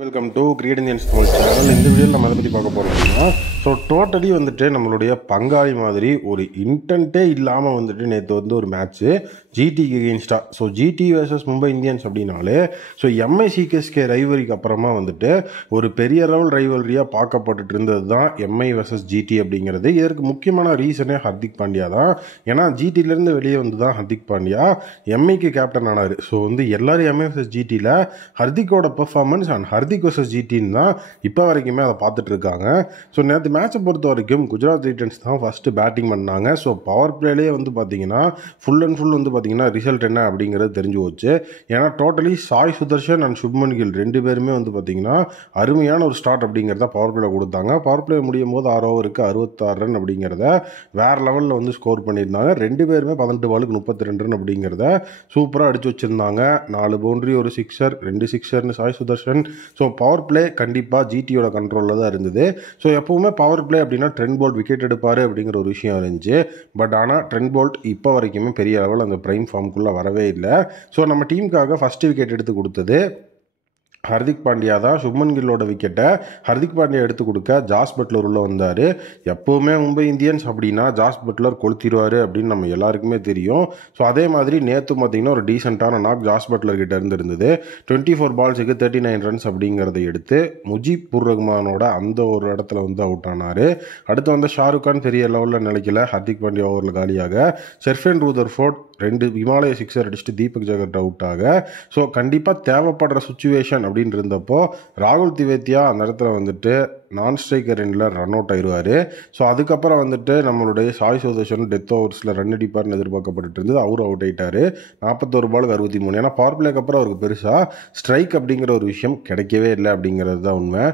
Welcome to create Indians Tamil channel. இந்த வீடியோவில் நம்ம அதை பற்றி பார்க்க போகிறோம் அப்படின்னா, டோட்டலி வந்துட்டு நம்மளுடைய பங்காளி மாதிரி ஒரு இன்டென்ட்டே இல்லாமல் வந்துட்டு நேற்று ஒரு மேட்ச்சு ஜிடிக்கு எகெயின்ஸ்டாக. ஜிடி வர்சஸ் மும்பை இந்தியன்ஸ் அப்படின்னாலே எம்ஐ சிஎஸ்கே ரைவரிக்கு அப்புறமா வந்துட்டு ஒரு பெரிய லெவல் ரைவலரியாக பார்க்கப்பட்டு இருந்தது தான் எம்ஐ வர்சஸ் ஜிடி அப்படிங்கிறது. இதற்கு முக்கியமான ரீசனே ஹர்திக் பாண்டியா தான். ஏன்னா ஜிடியிலேருந்து வெளியே வந்து தான் ஹர்திக் பாண்டியா எம்ஐக்கு கேப்டன் ஆனார். எல்லாரும் எம்ஐ வர்சஸ் ஜிடியில் ஹர்திக்கோட பெர்ஃபார்மன்ஸ் அண்ட் ஹர்திக் வர்சஸ் ஜிடின்னு தான் இப்போ வரைக்குமே அதை பார்த்துட்டு இருக்காங்க. நேற்று மேட்சை பொறுத்த வரைக்கும் குஜராத் டைட்டன்ஸ் தான் ஃபஸ்ட்டு பேட்டிங் பண்ணாங்க. பவர் பிளேலேயே பார்த்தீங்கன்னா ஃபுல் அண்ட் ஃபுல் பார்த்தீங்கன்னா ரிசல்ட் என்ன அப்படிங்கிறது தெரிஞ்சு போச்சு. ஏன்னா டோட்டலி சாய் சுதர்ஷன் அண்ட் சுப்மன் கில் ரெண்டு பேருமே பார்த்தீங்கன்னா அருமையான ஒரு ஸ்டார்ட் அப்படிங்கிறத பவர் பிளே கொடுத்தாங்க. பவர் பிளே முடியும் போது 6 ஓவருக்கு 66 ரன் அப்படிங்கிறத வேறு லெவலில் ஸ்கோர் பண்ணியிருந்தாங்க. ரெண்டு பேருமே 18 பாலுக்கு 32 ரன் அப்படிங்கிறத சூப்பராக அடிச்சு வச்சுருந்தாங்க. 4 பவுண்டரி, ஒரு சிக்ஸர், 2 சிக்ஸர்னு சாய் சுதர்ஷன். பவர் பிளே கண்டிப்பாக ஜிடியோட கண்ட்ரோலில் தான் இருந்தது. எப்போவுமே பவர் பிளே அப்படின்னா ட்ரெண்ட் போல்ட் விக்கெட் எடுப்பார் அப்படிங்கிற ஒரு விஷயம் இருந்துச்சு. பட் ஆனால் ட்ரெண்ட் போல்ட் இப்போ வரைக்குமே பெரிய லெவல் அந்த பிரைம் ஃபார்முக்குள்ளே வரவே இல்லை. நம்ம டீமுக்காக ஃபஸ்ட்டு விக்கெட் எடுத்து கொடுத்தது ஹர்திக் பாண்டியா தான். சுப்மன் கில்லோட விக்கெட்டை ஹர்திக் பாண்டியா எடுத்து கொடுக்க ஜாஸ் பட்லர் உள்ள வந்தார். எப்போவுமே மும்பை இந்தியன்ஸ் அப்படின்னா ஜாஸ் பட்லர் கொளுத்திடுவார் அப்படின்னு நம்ம எல்லாருக்குமே தெரியும். அதே மாதிரி நேற்று பார்த்தீங்கன்னா ஒரு டீசெண்டான நாக் ஜாஸ் பட்லர் கிட்ட இருந்தது. 24 பால்ஸுக்கு 39 ரன்ஸ் அப்படிங்கிறத எடுத்து முஜிபுர் ரஹ்மானோட அந்த ஒரு இடத்துல அவுட் ஆனார். அடுத்து ஷாருக் கான் பெரிய லெவலில் நினைக்கல. ஹர்திக் பாண்டியா ஓவரில் காலியாக ஷெர்ஃபேன் ரூதர்ஃபோர்ட் 2 இமாலய சிக்ஸர் அடிச்சுட்டு தீபக் ஜகட் அவுட் ஆக. கண்டிப்பாக தேவைப்படுற சுச்சுவேஷன் அப்படின்னு இருந்தப்போ ராகுல் திவேத்தியா அந்த இடத்துல நான் ஸ்ட்ரைக்கர் எண்டில் ரன் அவுட் ஆயிடுவார். அதுக்கப்புறம் நம்மளுடைய சாய் சுதர்ஷன் டெத் ஓவர்ஸில் ரன் அடிப்பார்னு எதிர்பார்க்கப்பட்டு இருந்தது. அவரும் அவுட் ஆகிட்டார். 41 பாலுக்கு 63. ஏன்னா பவர் பிளேக்கு அப்புறம் அவருக்கு பெருசாக ஸ்ட்ரைக் அப்படிங்கிற ஒரு விஷயம் கிடைக்கவே இல்லை அப்படிங்கிறது தான் உண்மை.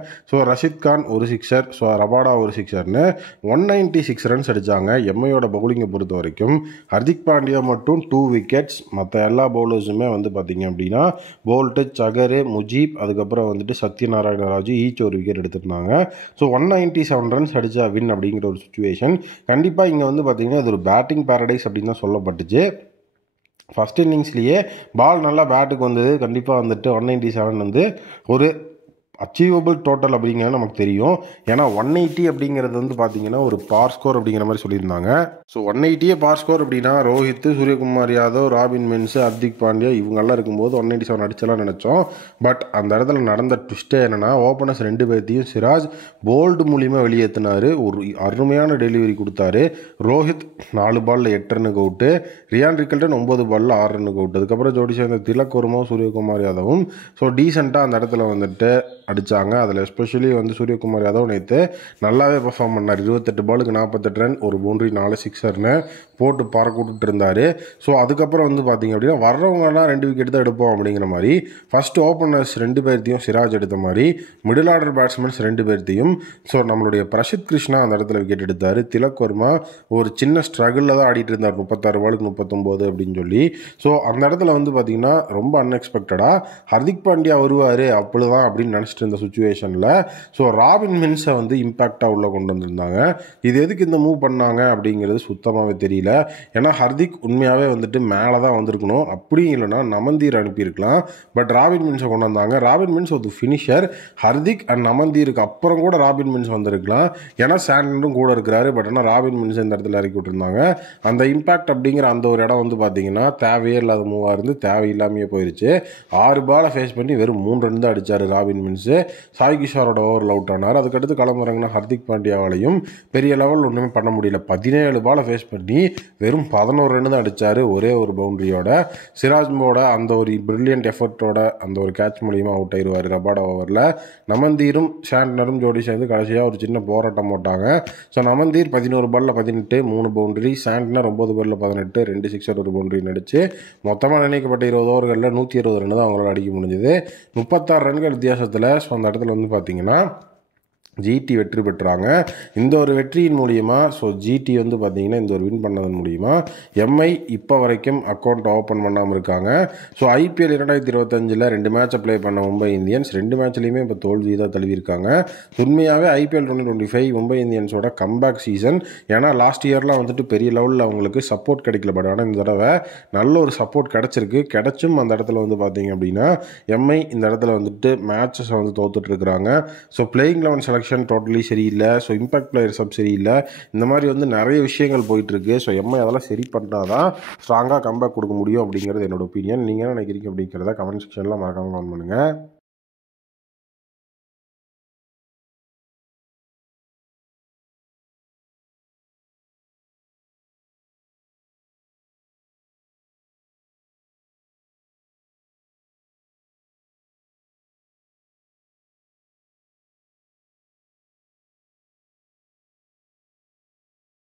ரஷித் கான் ஒரு சிக்ஸர், ரபாடா ஒரு சிக்ஸர்னு 196 ரன்ஸ் அடித்தாங்க. எம்ஐயோட பவுலிங்கை பொறுத்த வரைக்கும் ஹர்திக் பாண்டியா மட்டும் 2 விக்கெட்ஸ். மற்ற எல்லா பவுலர்ஸுமே பார்த்தீங்க அப்படின்னா போல்ட்டு, சகரு, முஜீப், அதுக்கப்புறம் சத்யநாராயண ராஜு ஈச் ஒரு விக்கெட் எடுத்துருந்தாங்க. 197 ரன்ஸ் அடிச்சா வின் அப்படிங்கிற ஒரு சுச்சுவேஷன். கண்டிப்பாக இங்கே பார்த்தீங்கன்னா இது ஒரு பேட்டிங் பேரடைஸ் அப்படின்னு தான் சொல்லப்பட்டுச்சு. ஃபஸ்ட் இன்னிங்ஸ்லேயே பால் நல்லா பேட்டுக்கு வந்தது. கண்டிப்பாக 197 ஒரு அச்சீவபிள் டோட்டல் அப்படிங்கிறது நமக்கு தெரியும். ஏன்னா 180 அப்படிங்கிறது பார்த்தீங்கன்னா ஒரு பார் ஸ்கோர் அப்படிங்கிற மாதிரி சொல்லியிருந்தாங்க. 180 பார் ஸ்கோர் அப்படின்னா ரோஹித், சூரியகுமார் யாதவ், ராபின் மின்ஸ், ஹர்திக் பாண்டியா இவங்கெல்லாம் இருக்கும்போது 197 அடிச்சலாம் நினச்சோம். பட் அந்த இடத்துல நடந்த ட்விஸ்டே என்னென்னா ஓப்பனர்ஸ் 2 பேர்த்தையும் சிராஜ் போல்டு மூலியமாக வெளியேற்றினார். ஒரு அருமையான டெலிவரி கொடுத்தாரு. ரோஹித் 4 பாலில் 8 ரன்னுக்கு அவுட்டு, ரியான் ரிக்கல்டன் 9 பாலில் 6 ரன்னுக்கு அவுட். அதுக்கப்புறம் ஜோடி சேர்ந்த திலக் வர்மாவும் சூரியகுமார் யாதவும் டீசெண்டாக அந்த இடத்துல அடித்தாங்க. அதில் எஸ்பெஷலி சூரியகுமார் யாதவ் நேற்று நல்லாவே பர்ஃபார்ம் பண்ணார். 28 பாலுக்கு 48 ரன், ஒரு பவுண்டரி, 4 சிக்ஸர்னு போட்டு பறக்க விட்டுட்டு இருந்தார். அதுக்கப்புறம் பார்த்தீங்க அப்படின்னா வர்றவங்கலாம் 2 விக்கெட் தான் எடுப்போம் அப்படிங்கிற மாதிரி ஃபஸ்ட்டு ஓப்பனர்ஸ் 2 பேர்த்தையும் சிராஜ் எடுத்த மாதிரி மிடில் ஆர்டர் பேட்ஸ்மேன்ஸ் 2 பேர்த்தையும் நம்மளுடைய பிரசித் கிருஷ்ணா அந்த இடத்துல விக்கெட் எடுத்தார். திலக் வர்மா ஒரு சின்ன ஸ்ட்ரகிளில் தான் ஆடிட்டு இருந்தார். 36 பாலுக்கு 39 அப்படின்னு சொல்லி. அந்த இடத்துல பார்த்தீங்கன்னா ரொம்ப அன்எக்ஸ்பெக்டடாக ஹர்திக் பாண்டியா வருவார் அப்படிதான் அப்படின்னு நினச்சிட்டு இருந்த சுச்சுவேஷனில் ராபின் மின்ஸை இம்பாக்டாக உள்ள கொண்டு வந்திருந்தாங்க. இது எதுக்கு இந்த மூவ் பண்ணாங்க அப்படிங்கிறது சுத்தமாகவே தெரியல. ஏன்னா ஹர்திக் உண்மையாகவே மேலே தான் வந்திருக்கணும். அப்படி இல்லைன்னா நமந்தீர் அனுப்பியிருக்கலாம். பட் ராபின் மின்ஸை கொண்டு வந்தாங்க. ராபின் மின்ஸ் ஒரு ஃபினிஷர். ஹர்திக் அண்ட் நமந்தீருக்கு அப்புறம் கூட ராபின் மின்ஸ் வந்திருக்கலாம். ஏன்னா சாண்டனும் கூட இருக்கிறாரு. பட் ஆனால் ராபின் மின்ஸ் இந்த இடத்துல இறக்கி விட்டுருந்தாங்க. அந்த இம்பாக்ட் அப்படிங்கிற அந்த ஒரு இடம் பார்த்தீங்கன்னா தேவையே இல்லாத மூவாக இருந்து தேவையில்லாமையே போயிடுச்சு. 6 பாலை ஃபேஸ் பண்ணி வெறும் 3 ரன் தான் அடித்தார் ராபின் மின்ஸ். சாய் கிஷோரோட ஓவரில் அவுட் ஆனார். அதுக்கடுத்து களமிறங்கினா ஹர்திக் பாண்டியாவாலையும் பெரிய லெவல் ஒன்றுமே பண்ண முடியல. 17 பாலை ஃபேஸ் பண்ணி வெறும் 11 ரன் தான் அடித்தார் ஒரே ஒரு பவுண்டரியோட. சிராஜ்மோட அந்த ஒரு பிரில்லியன்ட் எஃபர்ட்டோட அந்த ஒரு கேட்ச் மூலியமாக அவுட் ஆயிடுவார் ரபாடா ஓவரில். நமந்தீரும் ஷாண்ட்னரும் ஜோடி சேர்ந்து கடைசியாக ஒரு சின்ன போராட்டம் போட்டாங்க. நமந்தீர் 11 பாலில் 18, 3 பவுண்டரி, சாண்ட்னர் 9 பாலில் 18, 2 சிக்ஸர், ஒரு பவுண்டரி அடிச்சு மொத்தமாக நினைக்கப்பட்ட 20 ஓவர்களில் 120 ரன் தான் அவங்களால அடிக்க முடிஞ்சது. 36 ரன்கள் வித்தியாசத்தில். அந்த இடத்துல பார்த்தீங்கன்னா ஜிடி வெற்றி பெற்றாங்க. இந்த ஒரு வெற்றியின் மூலியமாக ஸோ ஜிடி வந்து பார்த்தீங்கன்னா இந்த ஒரு வின் பண்ணதன் மூலிமா எம்ஐ இப்போ வரைக்கும் அக்கௌண்ட் ஓப்பன் பண்ணாமல் இருக்காங்க. ஸோ ஐபிஎல் 2025 2 மேட்சை ப்ளே பண்ண மும்பை இந்தியன்ஸ் 2 மேட்ச்லேயுமே இப்போ தோல்வி தான் தழுவிருக்காங்க. உண்மையாகவே ஐபிஎல் 2025 மும்பை இந்தியன்ஸோட கம்பேக் சீசன். ஏன்னா லாஸ்ட் இயர்லாம் வந்துட்டு பெரிய லெவலில் அவங்களுக்கு சப்போர்ட் கிடைக்கல. பட் ஆனால் இந்த தடவை நல்ல ஒரு சப்போர்ட் கிடச்சிருக்கு. கிடைச்சும் அந்த இடத்துல வந்து பார்த்தீங்க அப்படின்னா எம்ஐ இந்த இடத்துல வந்துட்டு மேட்சஸை வந்து தோத்துட்ருக்குறாங்க. ஸோ பிளேயிங் 11 செலெக்ஷன் டோட்டலி சரியில்லை. ஸோ இம்பாக்ட் பிளேயர் சப் சரியில்லை. இந்த மாதிரி வந்து நிறைய விஷயங்கள் போயிட்டுருக்கு. ஸோ எம்ஐ அதெல்லாம் சரி பண்ணால் தான் ஸ்ட்ராங்காக கம்பேக் கொடுக்க முடியும் அப்படிங்கிறது என்னோட ஒப்பீனியன். நீங்கள் என்ன நினைக்கிறீங்க அப்படிங்கிறத கமெண்ட் செக்ஷனில் மறக்காமல் கமெண்ட் பண்ணுங்கள்.